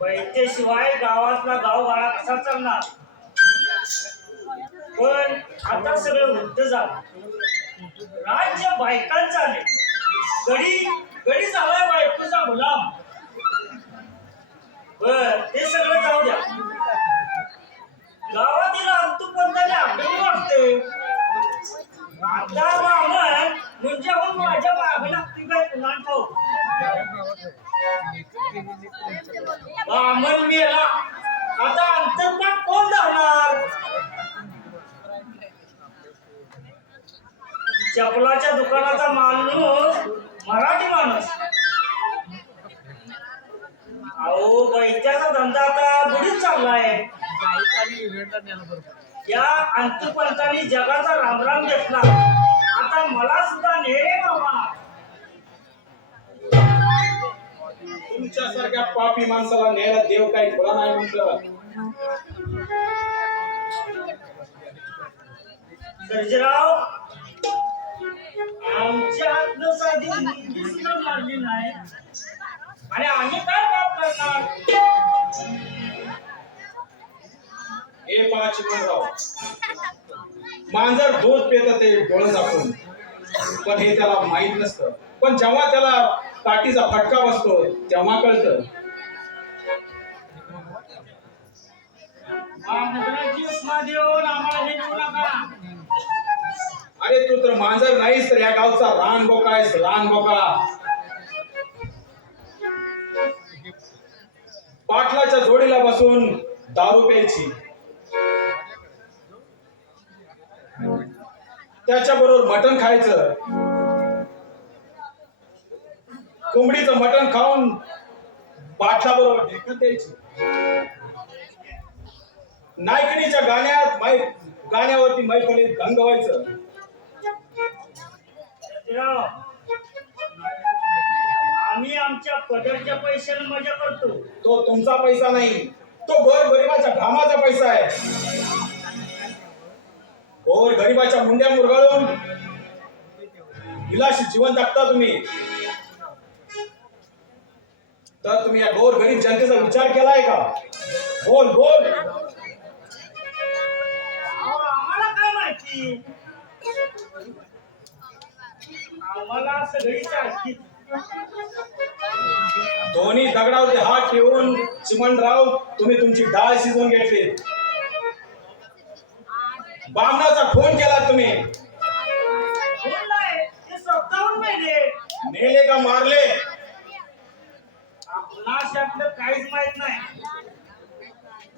पैशाशिवाय गावातला गावगाडा कसा चालणार? पण आता सगळं वृद्ध झालं. राज्य बायकांचं आले. गडी गडी झालाय बायकोचा गुलाम. बर ते सगळं जाऊ द्या. गावातील अंतुपंताने आग्रह वाटते. आता ब्राह्मण म्हणजे होऊन माझ्या मागे लागतील काय कुणाला ठाऊक. ब्राह्मण मेला आता अंतर्पात कोण धरणार? चपलाच्या दुकानाचा माणूस मराठी माणूस. अहो बैठ्याचा धंदा आता बुडीत चाललाय. या अंतुपंतांनी जगाचा रामराम घेतला. आता मला सुद्धा नेरे बाबा. तुमच्यासारख्या पापी माणसाला न्यायला देव काही खुला नाही म्हटलं. सर्जेराव आमच्या हातनं साधी मुलगी सुद्धा मारली नाही आणि आम्ही काय पाप करणार? हे पहा चिमणराव, मांजर दूध पेत ते डोळं झाकून, पण हे त्याला माहित नसतं. पण जेव्हा त्याला काठीचा फटका बसतो तेव्हा कळतं. अरे तू तर मांजर नाहीस तर या गावचा रानबोका आहेस, रानबोका. पाटलाच्या जोडीला बसून दारू प्यायची, त्याच्या बरोबर मटण खायचं. कोंबडीचं मटण खाऊन पाटला बरोबर ढेकत द्यायची. नायकणीच्या गाण्यावरती मैफलीत दंग व्हायचं. आम्ही आमच्या पदरच्या पैशाने मजा करतो. तो तुमचा पैसा नाही, तो गोरगरिबाच्या घामाचा पैसा आहे. गोरगरिबाच्या मुंड्या मुरगळून विलासी जीवन जगता तुम्ही. तर तुम्ही या गोरगरीब जनतेचा विचार केलाय का? बोल बोल. आम्हाला काय माहिती? आम्हाला सगळी चालती. दोन्ही दगडावरती हात ठेवून चिमणराव तुम्ही तुमची डाळ शिजवून घेतली. बामणाचा फोन केला तुम्ही. मेले का मारले? आपणास यातलं काहीच माहित नाही.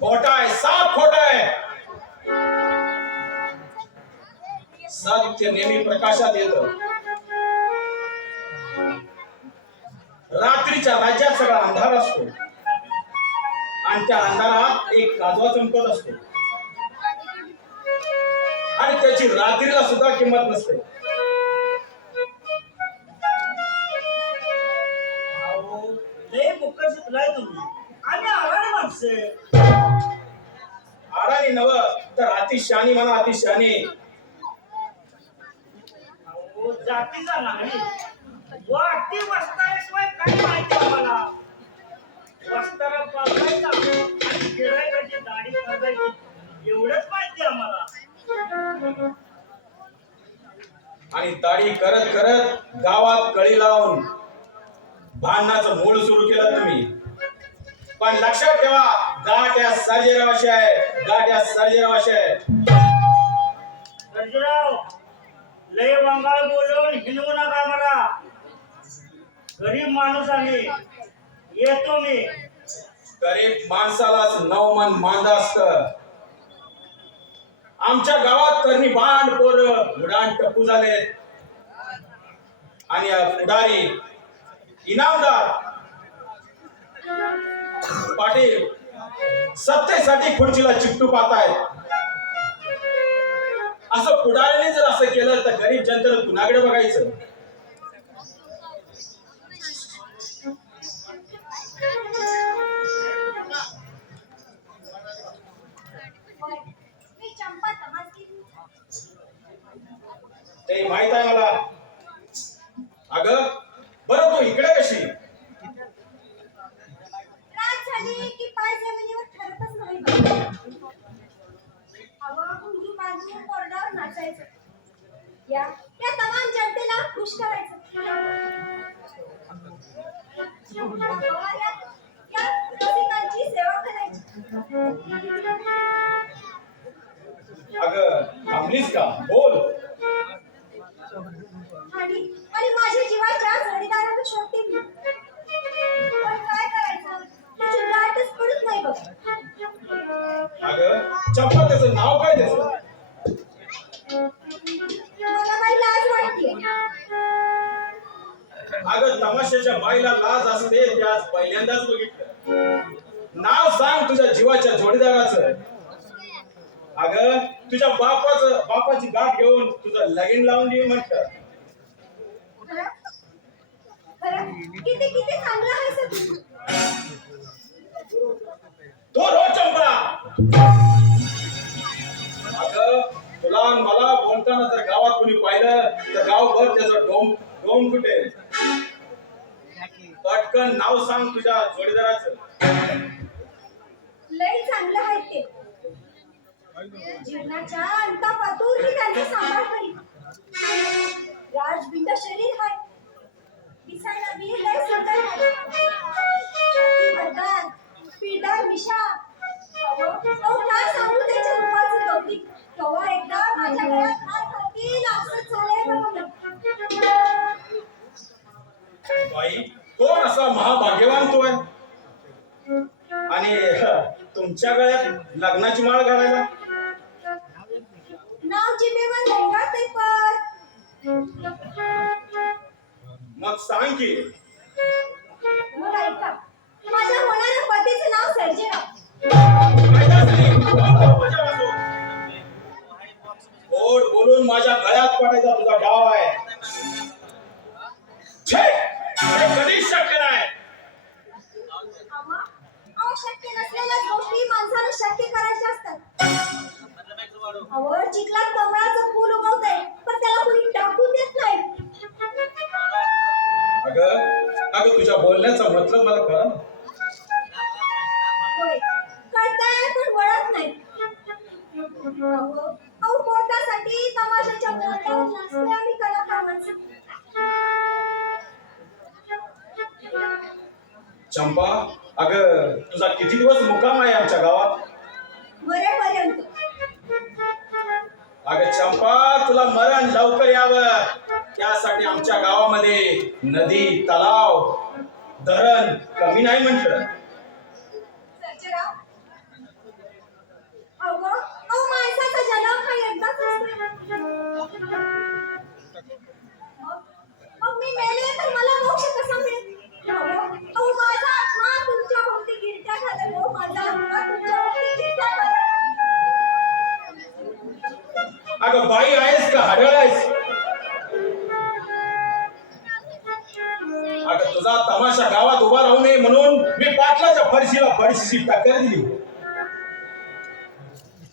खोटा आहे, साफ खोटा आहे. सत्य नेहमी प्रकाशात येतं. रात्रीच्या राज्यात सगळा अंधार असतो आणि त्या अंधारात एक काजवा चमकत असतो आणि त्याची रात्रीला सुद्धा किंमत नसते. लय मुख शिकलाय तुम्ही. आम्ही आराणी माणसे. आराणी नव तर अतिशहाणी म्हणा, अतिशहाणी. जातीचा नाही, वाटी वस्ताराशिवाय काय माहिती आम्हाला? वस्तारा पाळायचा आणि गिरायकाची दाढी करायची एवढंच माहिती आम्हाला. आणि दाढी करत करत गावात कळी लावून भांडणाचं मूळ सुरू केलं तुम्ही. पण लक्षात ठेवा, गाठ या सर्जेरावाशी आहे, गाठ या सर्जेरावाशी आहे. सर्जेराव लय वंगाळ बोलून हिनवू नका मला. गरीब माणूस आम्ही, येतो मी. गरीब माणसालाच नवमन मांदा असतं. आमच्या गावात करणी बांड पोरं उडाण टप्पू झाले आणि पुढारी इनामदार पाटील सत्तेसाठी खुर्चीला चिपटू पाहतायत. असं पुढाऱ्याने जर असं केलं तर गरीब जनतेला कुणाकडे बघायचं? ते माहित आहे मला. अगं बरं तू इकडे कशी? खाली की पाय जमिनीवर ठरतच नाही बघ. हवा घुंगरू बांधून कोरड्यावर नाचायचं. या तमाम जनतेला खुश करायचं. या रसिकांची सेवा करायची. अगं थांबलीस का? बोल. आणि माझ्या जीवाच्या जोडीदाराला शोधते मी. पण काय करायचं? त्याची गाठच पडत नाही बघ. अगं चंपा, त्याचं नाव काय त्याचं? मला बाई लाज वाटते. अगं तमाशाच्या बाईला लाज असते ते आज पहिल्यांदाच बघितलं. नाव सांग तुझ्या जीवाच्या जोडीदाराचं. अगं तुझ्या बापाची गाठ घेऊन तुझं लगीन लावून देऊ म्हटलं. खरं किती किती चांगलं आहे तू. तो रो चंपा. अगं तुला आणि मला बोलताना जर गावात कोणी पाहिलं तर गावभर त्याचं डोम फुटेल. पटकन नाव सांग तुझ्या जोडीदाराचं. लई चांगलं आहे ते. जीवनाच्या अंतापातून मी त्यांचा सांभाळ करीन. राजबिंड शरीर आहे. दिसायला मी लई सुंदर आहे. छाती भरदार, पिळदार मिशा. अहो काय सांगू त्याच्या रूपाचं कौतिक. तेव्हा एकदा माझ्या गळ्यात हात घालतील असंच झालंय बघ मला. बाई कोण असा महाभाग्यवान तो आहे आणि तुमच्या गळ्यात लग्नाची माळ घालायला? नाव जिम्मेवर लेंगा ते पर. मग सांग की. मग ऐका, माझ्या होणाऱ्या पतीचं नाव सर्जेराव. गोड बोलून माझ्या गळ्यात पडायचा तुझा डाव आहे. छे, हे कधीच शक्य नाही. शक्य नसलेल्या गोष्टी माणसाला शक्य करायच्या असतात. अहो चिखलात कमळाचं फूल उगवतंय पण त्याला कुणी टाकून देत नाही. अगं तुझ्या बोलण्याचा मतलब मला कळलं. होय कळतंय पण वळत नाही. अहो पोटासाठी तमाशाच्या बोलण्यावर नाचतोय आम्ही कलाकार माणसं. चंपा, अगं तुझा किती दिवस मुक्काम आहे आमच्या गावात? मरेपर्यंत. अगं चंपा, तुला मरण लवकर यावं त्यासाठी आमच्या गावामध्ये नदी, तलाव, धरण कमी नाही म्हटलं. सर्जेराव, अहो माणसाचा जन्म हा एकदाच असतो. मग मी मेले तर मला मोक्ष कसा मिळेल? अहो माझा आत्मा तुमच्या भोवती गिरट्या घालेल. हो माझा आत्मा तुमच्या भोवती गिरट्या घालेल. अगं बाई आहेस का हडळ आहेस? अगं तुझा तमाशा गावात उभा राहू नये म्हणून मी पाटलाच्या फरशीला फरशीची टक्कर दिली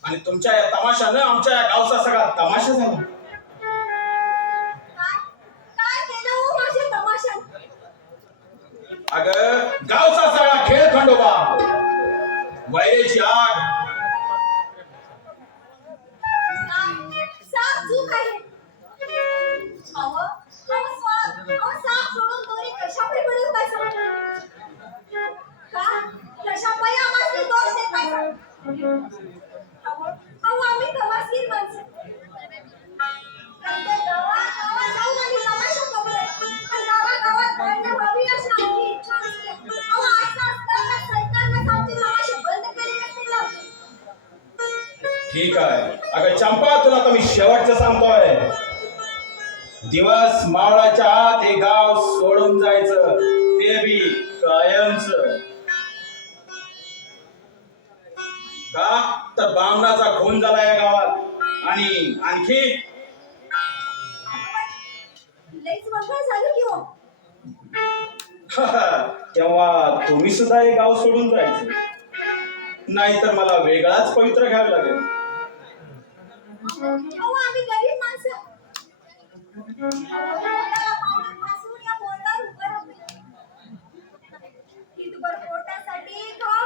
आणि तुमच्या या तमाशानं आमच्या या गावचा सगळा तमाशा झाला. काय केलं हो माझ्या तमाशात? अगं गावचा सगळा खेळ खंडोबा, वैरेची आग. साप चूक आहे. साप सोडून दोरी कशापायी बनवताय सांग? का कशापायी आम्हाला दोष देताय सांग? आम्ही तमासगीर माणसं. प्रत्येक गावात जाऊन आम्ही तमाशा करतोय. पण गावागावात भांडणं व्हावी अशी आमची इच्छा असते. असं असताना सरकारनं आमचे तमाशे बंद केले नसतील ना? ठीक आहे. अगं चंपा, तुला तर मी शेवटचं सांगतोय. दिवस मावळाच्या आत हे गाव सोडून जायचं, ते बी कायमच. का तर बामणाचा खून झाला या गावात आणि आणखी लईच मंगळ झालं की हो. तेव्हा तुम्ही सुद्धा हे गाव सोडून जायचं, नाहीतर मला वेगळाच पवित्र घ्यावे लागेल. आम्ही गरीब माणसं. पोटासाठी गाव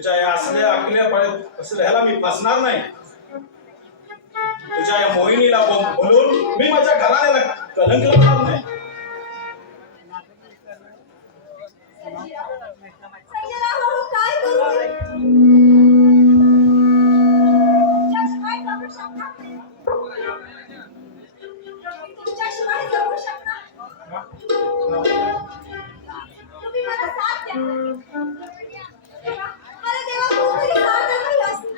तुझ्या या असल्या असल्या ह्याला मी फसणार नाही. तुझ्या या मोहिनीला बोलून मी माझ्या घराण्याला कलंक लावणार नाही. संजयराव भाऊ, काय करू मी? तुमच्याशिवाय जगू शकणार नाही. मी तुमच्याशिवाय जगू शकणार नाही. तुम्ही मला साथ द्या. अरे देवा, कोणतरी साथ द्यायला असं.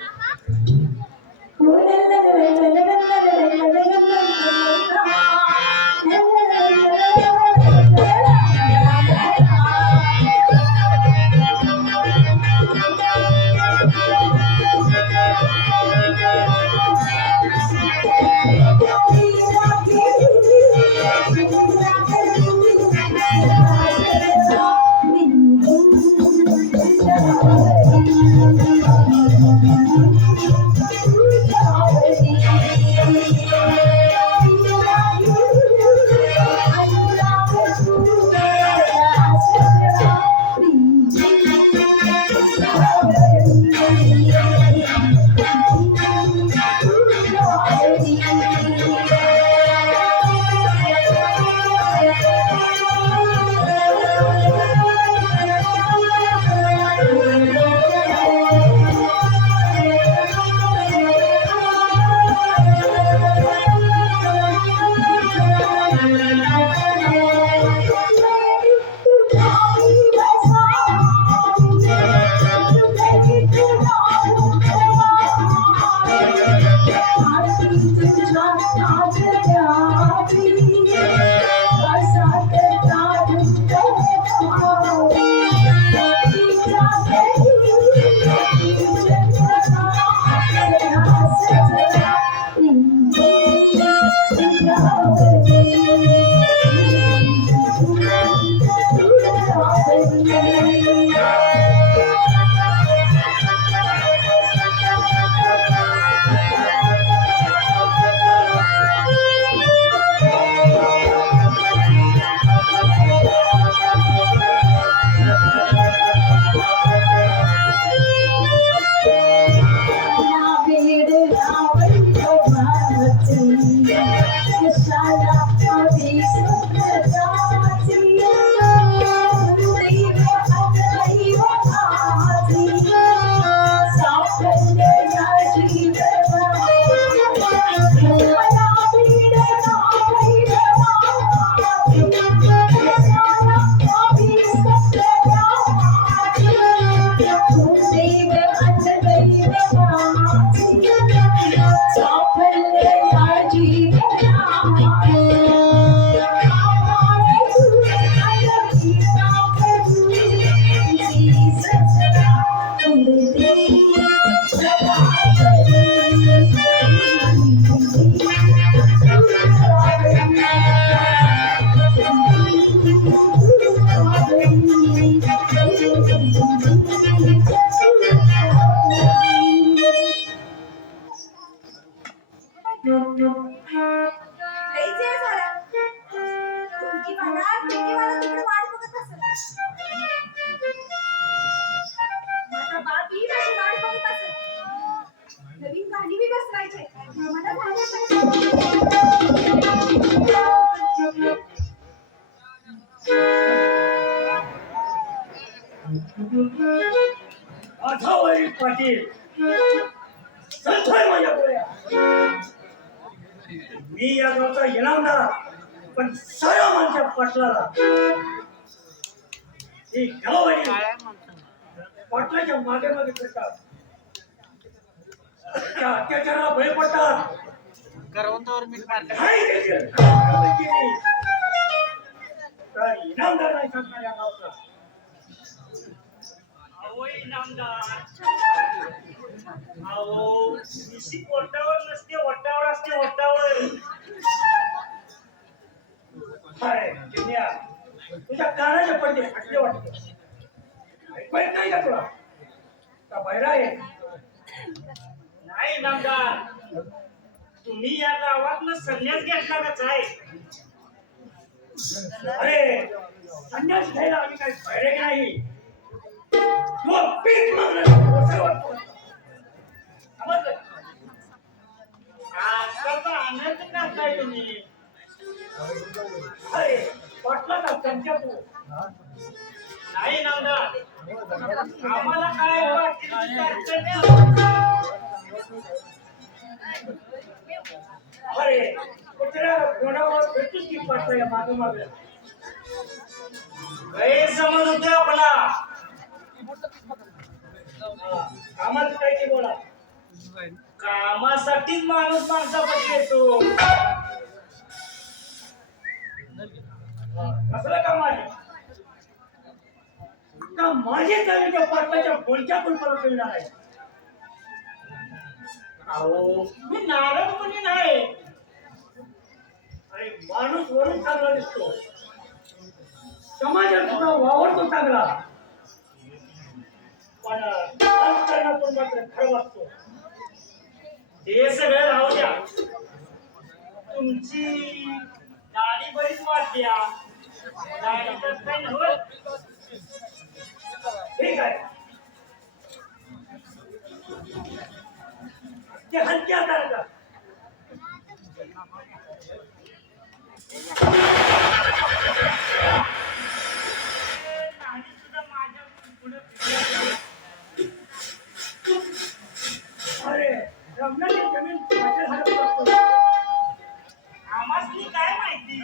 अथावरी पाटील चलतोय माझ्या गोळ्या. मी या गावचा इनामदार, पण सर्व माझ्या पाटलाला ही गाववाली पाटलाच्या मागे मागे फिरतात, त्या अत्याचाराला बळी पडतात. नाही केली. तर इनामदार नाही सांगणार या गावचा. अहो इनामदार, अहो निशी पोटावर नसते, वटावर असते, वटावर. हाय जिन्या, तुझ्या कानाचे पडते फाटले वाटते. ऐकू येत नाही का तुला? का बहिरा आहे? नाही इनामदार, तुम्ही या गावातनं संन्यास घेतलाच आहे. अरे संन्यास घ्यायला आम्ही काही बहिरे नाही. तू पीठ मागणं ओझं वाटतं. समजलं? आजकालचा आनंद करताय तुम्ही. अरे वाटलं का त्यांच्या तू नाही नवना आम्हाला काय वाटेल ते करतात. अरे कुत्र्या कोणावर भेटूच की पडतंय मागे मागे गैरसमज होतोय आपला. कामाचं काय ते बोला. कामासाठीच माणूस माणसापाशी येतो. कसलं काम आहे का माझे त्या पाटलाच्या बोलच्या पण परत येणार आहे. अहो मी नारळपणी नाही. अरे माणूस वरून चांगला दिसतो. समाजात सुद्धा वावरतो चांगला. पण राजकारणातून मात्र खरं वाटतो. ते सगळं राहू द्या. तुमची दाढी बरीच वाटल्या. दाढी तर काही नव्हत. ठीक आहे. ते हलक्या हाताने नाही सुद्धा माझ्या पुढे अरे रमणाची जमीन माझ्या हातात असतो. आम्हाला काय माहिती.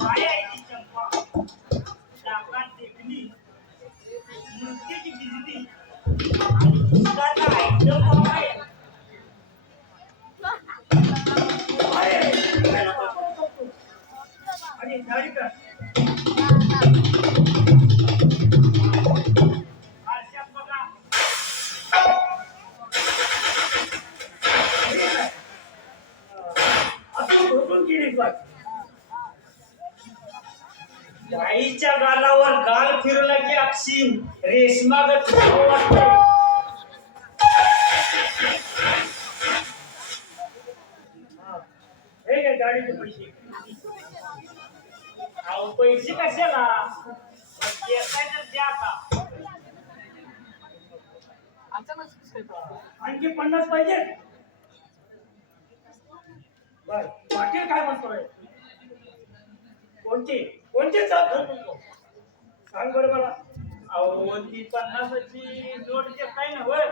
काय आहे ती चंपा. डाकात देखणी नृत्याची बिजली आणि पुस्तकाचा आयटम आहे. आणि झाडी कर आरशात बघा. असं घोटून गेली बघ. गाईच्या गालावर गाल फिरला की अक्षी रेशमागत वाटते. हे घे गाडीचे पैसे. अहो पैसे कशाला येताय तर द्या आता. आणखी 50 पाहिजे. बर पाटील काय म्हणतोय. कोणती कोणती जात म्हणतो सांग बरं मला. अहो ती 50ची जोड देताय ना होय.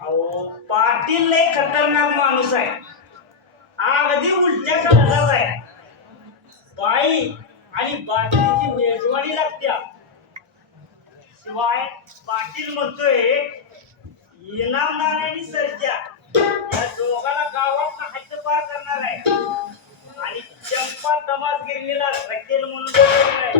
अहो पाटील लय खतरनाक माणूस आहे. अगदी उलट्या कलराचा आहे. बाई आणि बाटलीची मेजवानी लागत्या. शिवाय पाटील म्हणतोय इनामदार आणि सर्जा या दोघाला गावात हद्दपार करणार आहे. आणि चंपा तमासगिरीला रकेल म्हणून बोलवणार आहे.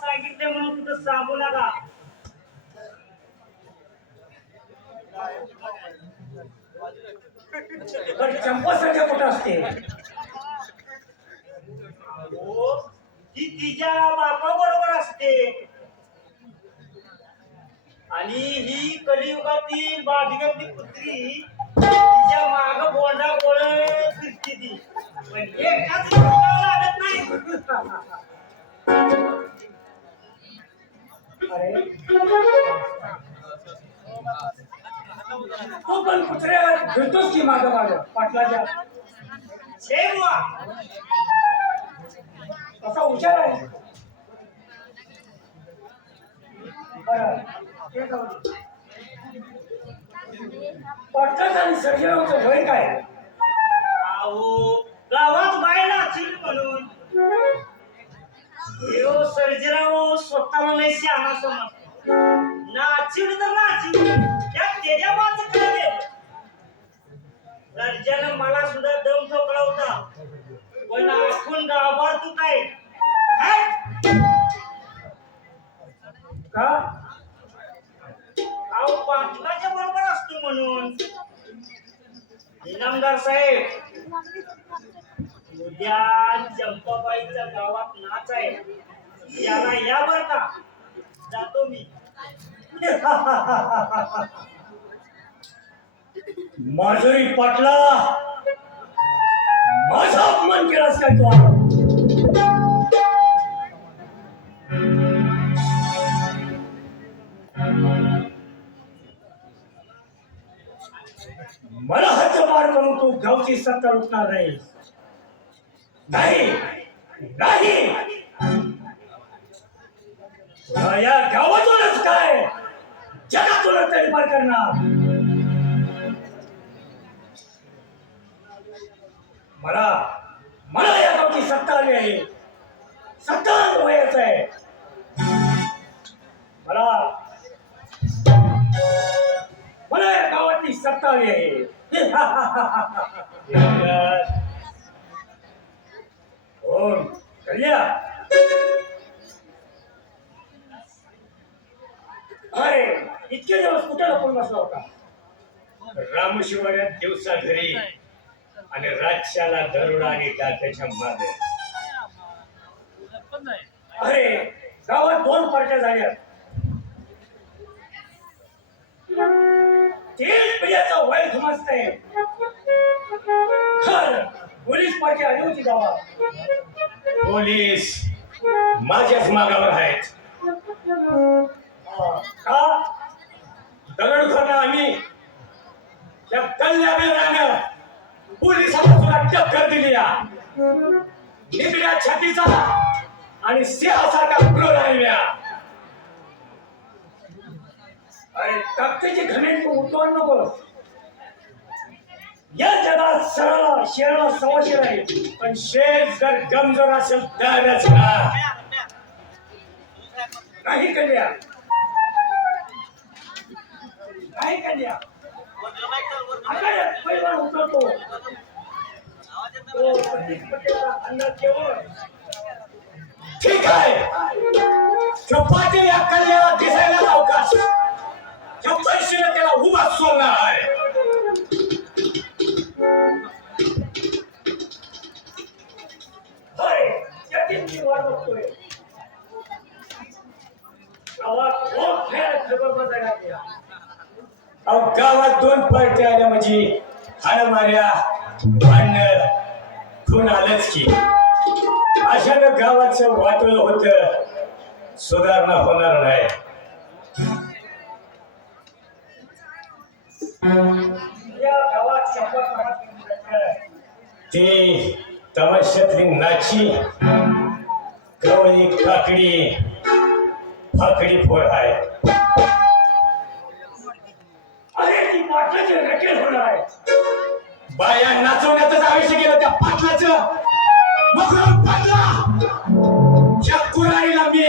सांगितले म्हणून तुझं सांगू नका. चंपासाठी कुठं असते. ती तिच्या बापाबरोबर असते. आणि ही कलियुगातील बाधिकातली कुत्री तिच्या माग बोंडा गोळ फिरते ती. पण एकाच लागत नाही. अरे तो पण कुत्र्या फिरतोच की माग माग पाटलाच्या. कसा हुशार आहे. पाटलाचा आणि सर्जरावचं वय काय. अहो गावात बायला असेल म्हणून देव सर्जराव स्वतःला नाही शहाणा समजतो. नाचिड तर नाचिड त्याच्या मागचं काय. सर्जानं मला सुद्धा दम ठोकला होता. पण आपण गावात तू काय का अहो पाटलाच्या बरोबर असतो म्हणून. इनामदार साहेब, उद्या चंपाबाईच्या गावात नाच आहे, याला या बर का. जातो मी. माधुरी पाटला, माझा अपमान केलास काय तू? मला हद्दपार करून तू गावची सत्ता लुटणार नाही. नाही नाही, तुला या गावातूनच काय जगातूनच तडीपार करणार. मला मला या गावची सत्ता आली आहे, सत्ता वयाच आहे. मला मला या गावातली सत्ता आली आहे. कोण कल्या? अरे इतके दिवस कुठे लपून बसला होता? रामशिवाऱ्यात दिवसा घरी आणि रातच्याला दरोडा आणि डाक्याच्या मागे. अरे गावात 2 पार्ट्या झाल्या. तेच पिढ्याचा वय समजतंय. खरं पोलीस पार्टी आली होती गावात. पोलीस माझ्याच मागावर आहेत. का? दगडखोर आम्ही त्या कल्याण पोलिसांना सुद्धा टक्कर दिली. निकड्या छातीचा आणि सिंहासारखा क्रोध आहे. अरे ताकदीची घमेंड तू उठवू नको. या जगात सरळ शेरला सवाशेर आहे, पण शेर जर गमजोर असेल तरच नाही कल्या. नाही कल्या. आकडे पैलवान उतरतो अन्न केवळ. ठीक आहे, चपाती या कल्याला दिसायला अवकाश. पैशाने त्याला उभा सोडणार आहे. होय, त्याची वाट बघतोय. गावात खूप खेळ खबर बसायला लागल्या. अहो गावात 2 पार्ट्या आल्या म्हणजे हाणमाऱ्या भांडण खून आलंच की. अशानं गावाचं वाटोळं होतं, सुधारणा होणार नाही. या गावात शंभर ती तमाशातली नाची गवळी काकडी फाकडी फोड आहे. अरे ती पाटलाची रकेल होणार आहे. बाया नाचवण्यातच आयुष्य गेलं त्या पाटलाचं. मग पाटला, या कुराईला मी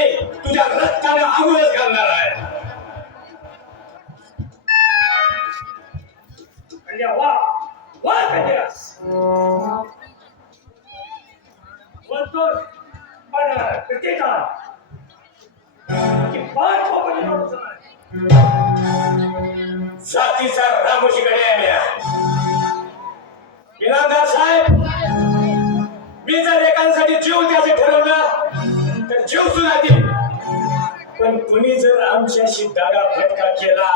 तुझ्या रक्ताने आंघोळच घालणार आहे. कन्या वा वा कन्या बोलतो पण किती का की पाच खोपडी नव्हतं. जातीचा रामोशीकडे आहे म्या. इनामदार साहेब, मी जर एखाद्यासाठी जीव द्यायचं ठरवलं तर जीव सुद्धा देईन. पण कुणी जर आमच्याशी दागा फटका केला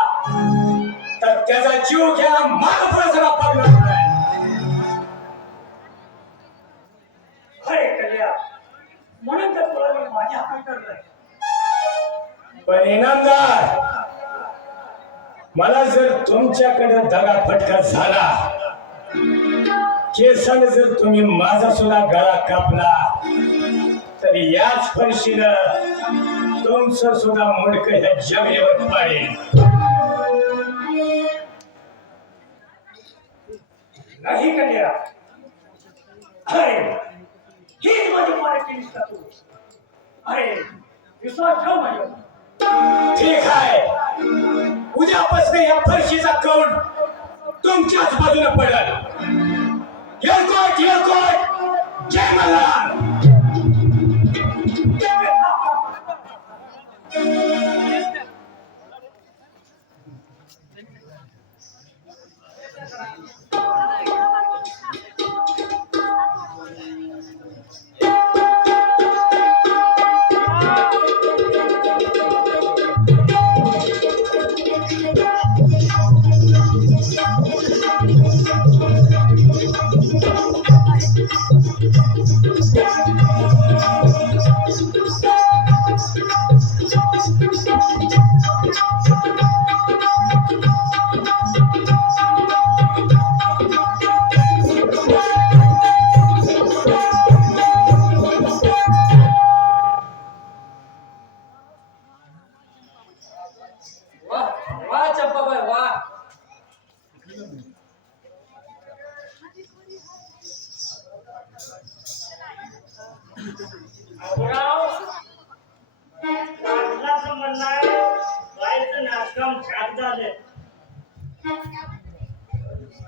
तर त्याचा जीव घ्या माग पुढे पडणार नाही. अरे कन्या, म्हणून तर तुला मी माझ्या हातात करलंय. पण इनामदार, मला जर तुमच्याकडे दगा फटका झाला, केसाने जर तुम्ही माझा सुद्धा गळा कापला, तर याच फरशीनं तुमचं सुद्धा मुंडकं ह्या जमिनीवर पाडेल. नाही कन्या. अरे हीच माझी पार्टी केलीस का तू? अरे विश्वास ठेव माझ्यावर. ठीक आहे, उद्यापासून या फरशीचा कौल तुमच्याच बाजूने पडेल. येळकोट येळकोट, जय मल्हार. वा वा चंपाबाई वा. पाटलाचं म्हणणं आहे बाईचं नाचकाम छान झालं.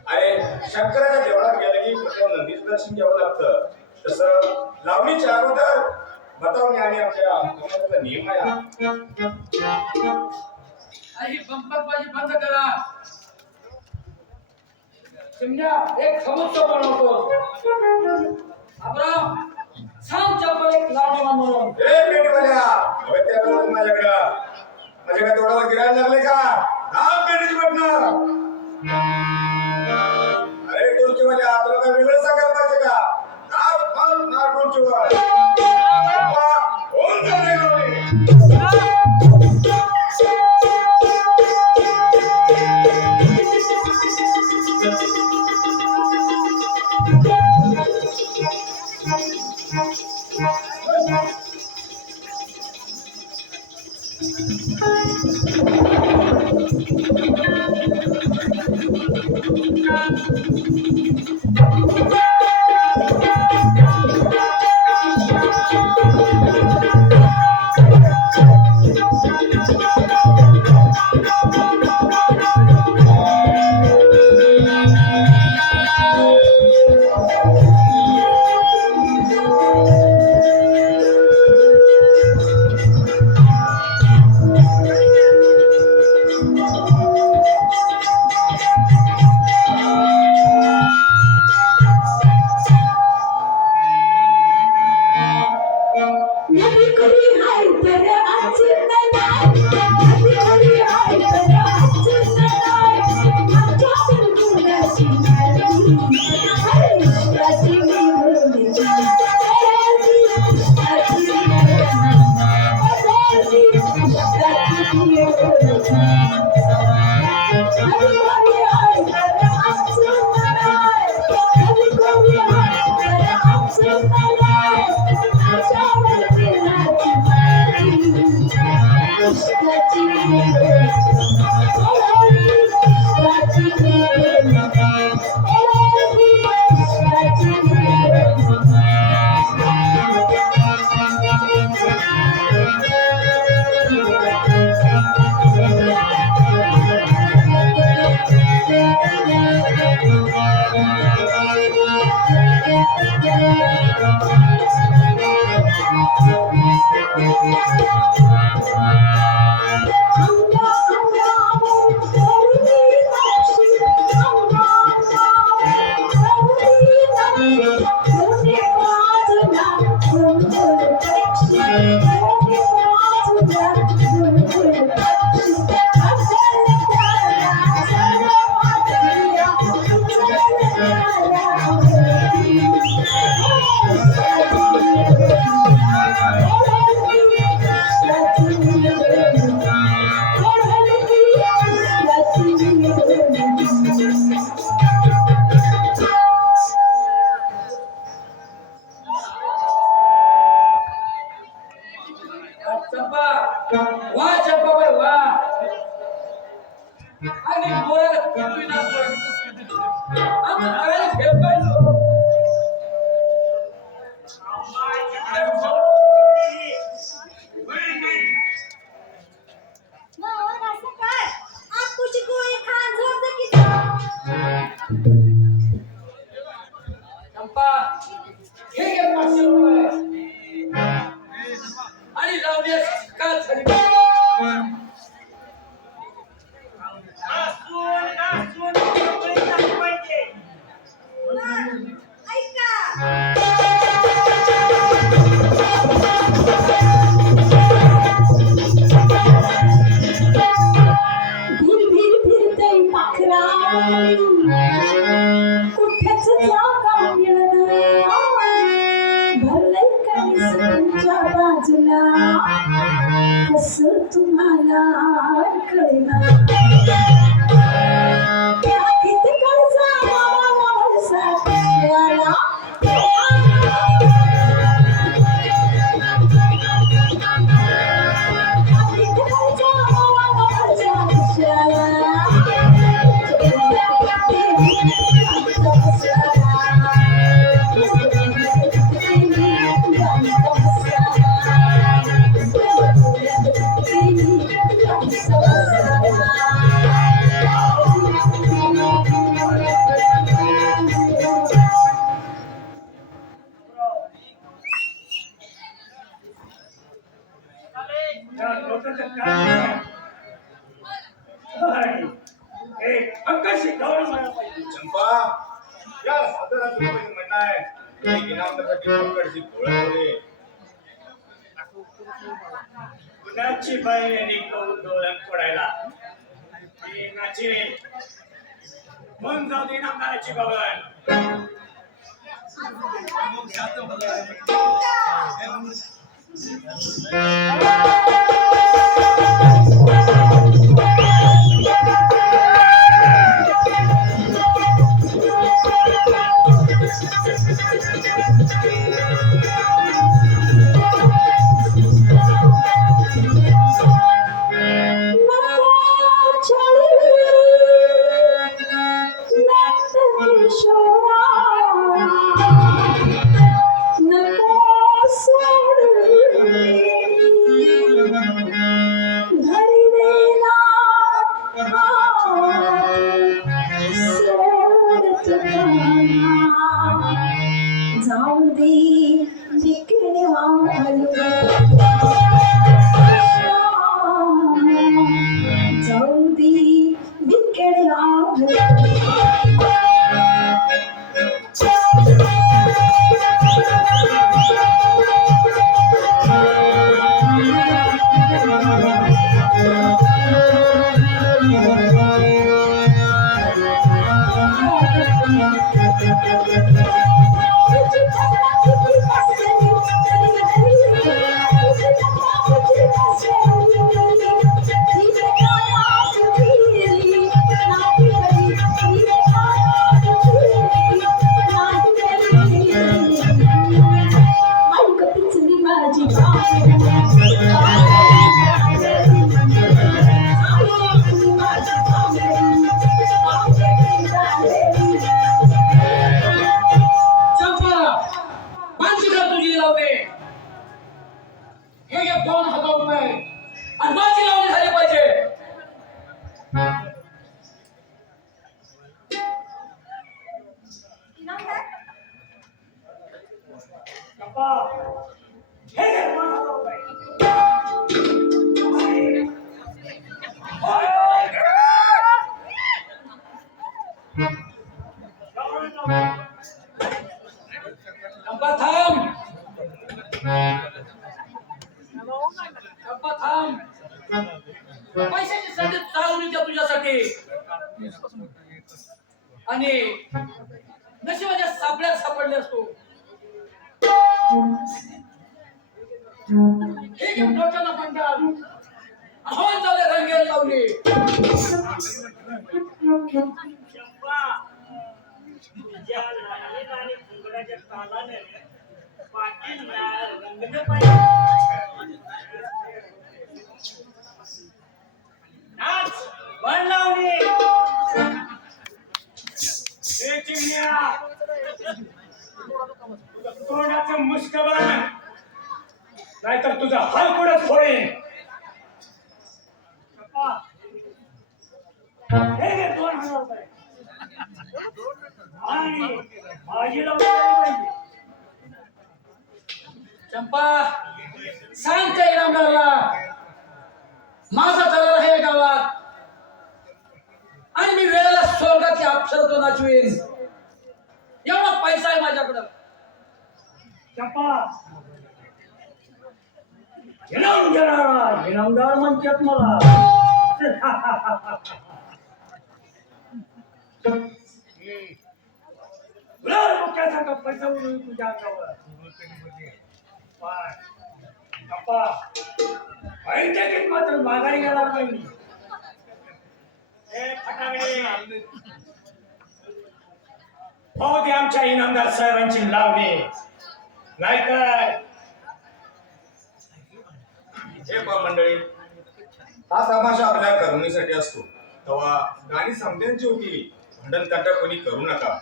अरे शंकराच्या देवळात गेलं की प्रथम नंदीचं दर्शन घ्यावं लागतं. तसं लावणीच्या अगोदर बतावणी आणि आमच्या समाजाचा नियम आहे. ही पंपकबाजी बंद करा. चिमण्या एक खबूच बनवतो. अब्राम सांग चप्पल एक लावणी म्हणून. ए पेटीवाल्या, हवे त्या बघ माझ्याकडं. माझ्या काय तोडाला गिरायला लागले का? दाब पेटीची बटणं. अरे डोलकीवाल्या, तुला काय वेगळं सांगायला पाहिजे का? दाब फाल मार डोलकीवर. कोण चाललंय लावणी? धीर धीर कुठेच जागा मिळेना भरलंय कणीस तुमच्या बाजूला कसं तुम्हाला कळेना त्या ठिकाणचा माणसा कशाला या लोकांचं काय आहे? आणि एक हक्काची गौरव मिळाला पाहिजे. चंपा या साधारण म्हणणं आहे की इनामदारासाठी पकडची डोळे कुणाची बाई आणि कौल डोळ्यात पडायला ती नाची मग जाऊ दे इनामदाराची गवळण. जाऊ दे जिकडे जाऊ दे बिकडे पैशाची संधी चालवली त्या तुझ्यासाठी आणि नशिबाच्या सापड्यात सापडल्यास तू हे घेऊन डोक्याला म्हणतात आव्हान चालले रंगेल लावली चंपा तुझ्या लहान आणि फुगड्याच्या तालाने पाटील रंगलं पाहिजे. नाच बन लावली हे चिमण्या तोंडाचं मुस्क बन नाहीतर तुझा हाल पुढे फोडेन. हे घे 2000 रुपये आणि माझी लावली पाहिजे. चंपा सांग त्या इनामदाराला माझा दरार आहे गावात आणि मी वेळेला स्वर्गाची अप्सरतो नाचवीन एवढा पैसा आहे माझ्याकडं. चंपा इनाम देणारा इनामदार म्हणतात मला. गुलाल मुख्यासारखा पैसा उडवून तुझ्या अंगावर पण गप्पा बैठकीत मात्र माघारी गेला पाहिजे. ए फटाकडे भाऊ दे आमच्या इनामदार साहेबांची लावणी नाही काय हे पहा मंडळी, हा तमाशा आपल्या करुणीसाठी असतो. तेव्हा गाणी समजायची होती, भांडण ताटा कोणी करू नका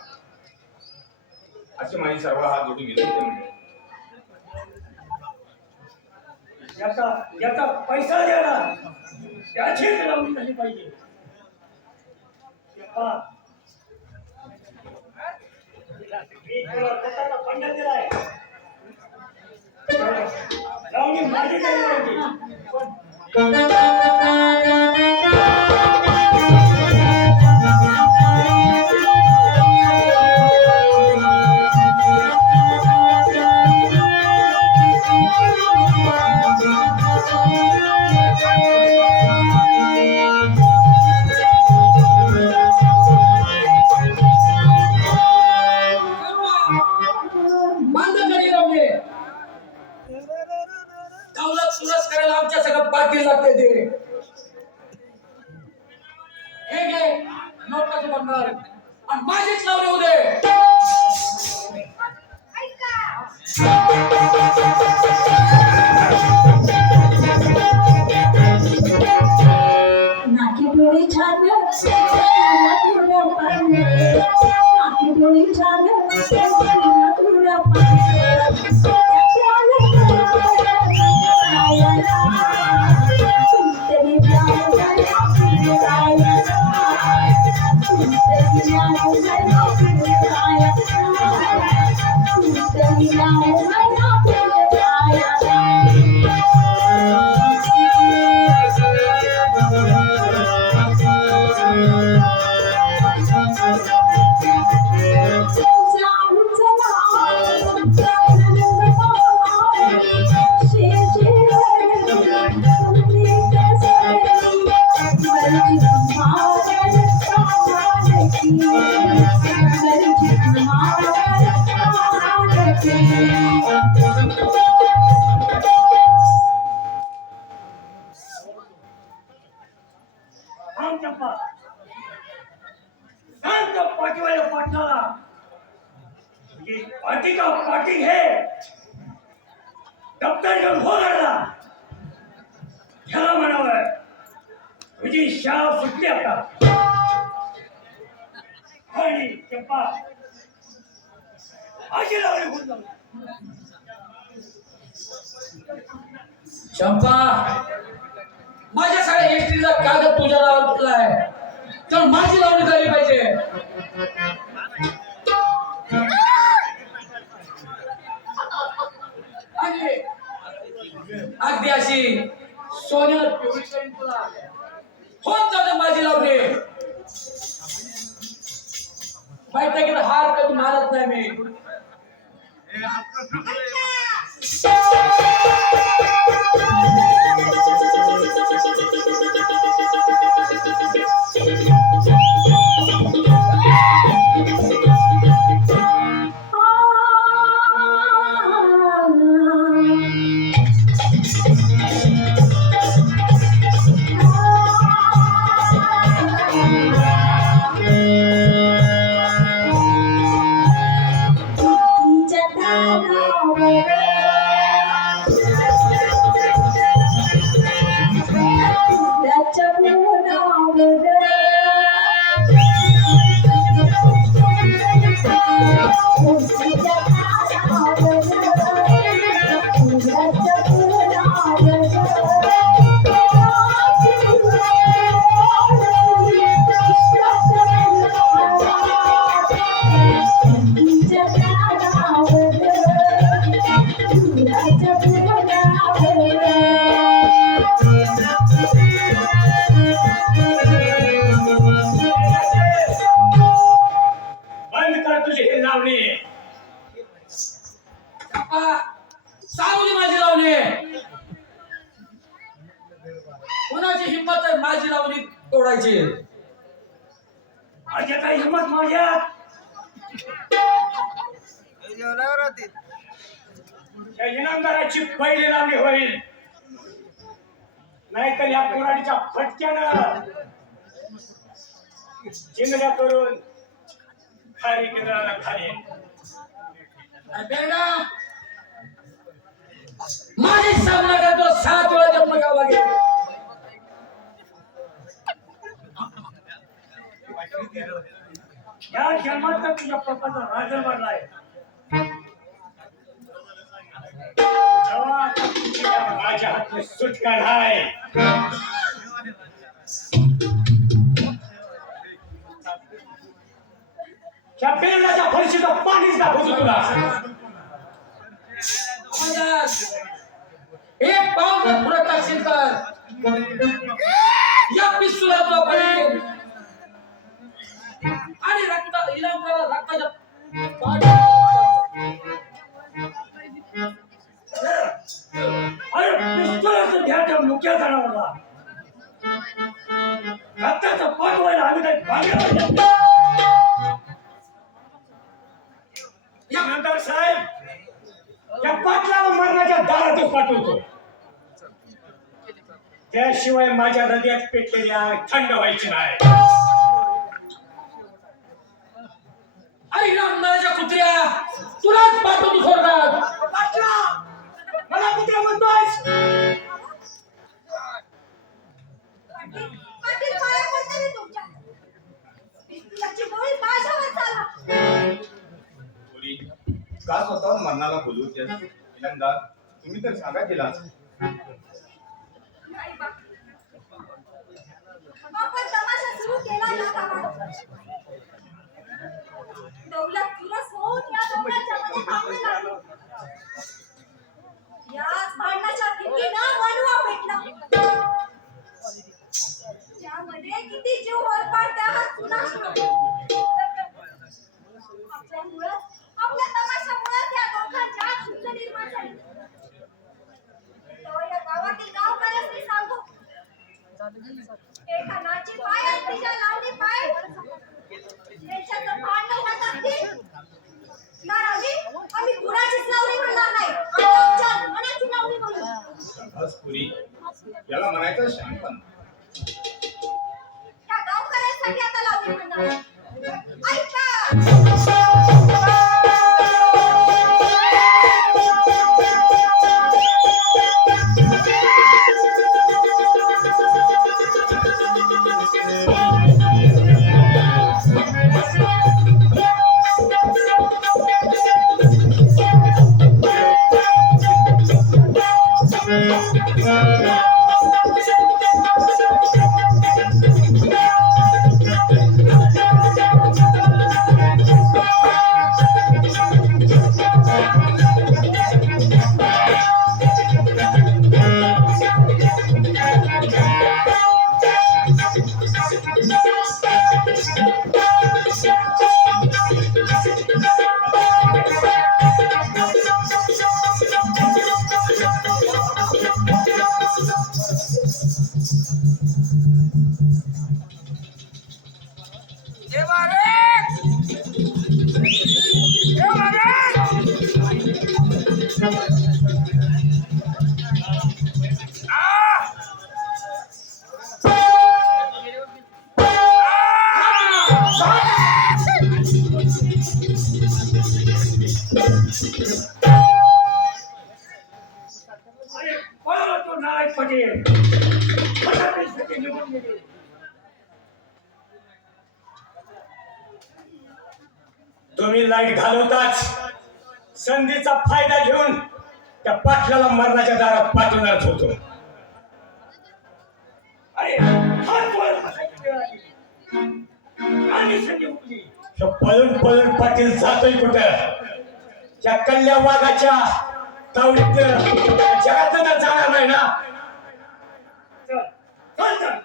अशी माझी सर्व हात जोडून विनंती म्हणजे. याचा पैसा द्यायला त्याचीच लावणी झाली पाहिजे. पहा, मी तुला स्वतःचा फंड दिलाय. लावणी माझी झाली पाहिजे. मांडकरी लावले दौलत सुरस करायला आमच्या सगळं पाटील लागते ते. हे घे नोटाचं बंगाल आणि माझीच लावले उदे. नाकी डोळे छान थोड्या पाने नाकी डोळे छान थोड्या पाठीवाल्या पाटणाला पाठी का पाठी हे दप्तर घेऊन हो लागला. ह्याला म्हणावं तुझी शाळा सुटली आता. आणि चंपा आजी लावली होऊन जाऊ. चंपा माझ्या सगळ्या हिस्ट्रीचा कागद तुझ्या नावावर दिलाय तर माझी लावणी झाली पाहिजे. आणि अगदी अशी सोन्याला पिवळी करीन तुला होत जाते माझी लावणी. बैठकीत हार कधी मारत नाही मी. माझ्या काही हिंमत माझ्या त्या इनामदाराची पहिली लावणी होईल, नाहीतर या कुऱ्हाडीच्या फटक्यानं चिंगड्या करून खाली केंद्राला खाली. बेडा माझी सामना करतो 7 वेळा जन्म घ्यावा लागेल. या जन्मात तर तुझ्या पप्पाचा राजर वाढलाय. तेव्हा आता तुझ्या माझ्या हातची सुटका नाही. त्या बेरडाच्या फरशीचं पाणीच दाखवतो तुला. एक पाऊल जर पुढे टाकशील तर या पिस्तुलाचा बळी आणि इनामदाराला रक्ताच्या अरे पिस्तुलाचं घ्या त्या मुख्य जनावरला. रक्ताचं पाठवायला आम्ही काही भाग्य नंतर साहेब या पाटलाला मरणाच्या दारातच पाठवतो. त्याशिवाय माझ्या हृदयात पेटलेल्या थंड व्हायची नाही. अरे इनामदाराच्या कुत्र्या तुलाच पाठवतो स्वर्गात. मला कुत्रा म्हणतोयस? पाटील पाया पडते मी तुमच्या. पिस्तुलाची गोळी माझ्यावर चाला. का स्वतः मरणाला बोलू इनामदार, तुम्ही तर सांगा तिला. नाही बा. आपण तमाशा सुरू केला ना कामात. दौलत चुरस होऊन या दोघांच्या मध्ये भांडण लागलं. याच भांडणाच्या भीतीनं वणवा पेटला. त्यामध्ये किती जीव होरपाट त्या हात कुणास ठाऊक. आपल्या तमाशामुळे त्या दोघांच्या झुंज निर्माण झाली. तेव्हा या गावातील गावकऱ्यांनी सांगू, एका नाची पाय आणि तिच्या लावणी पाय यांच्याचं भांडण होत असतील ना रावली, आम्ही कुणाचीच लावणी म्हणणार नाही. आम्ही आमच्या मनाची लावणी म्हणू. बस पुरी, याला म्हणायचं शहाणपण. त्या गावकऱ्यांसाठी आता लावणी म्हणणार. ऐका. अरे पळाला तो नारायण पटेल. फटाफट निघून गेले. तुम्ही लाईट घालवताच संधीचा फायदा घेऊन त्या पाटलाला मरणाच्या दारात पाठवणारच होतो. अरे हात वर बसायची वेळ आली. आणि संधी हुकली. तो पळून पळून पाटील जातोय कुठं? त्या कल्ल्या वाघाच्या तावडीत जगात जाणार नाही ना. चल चल चल.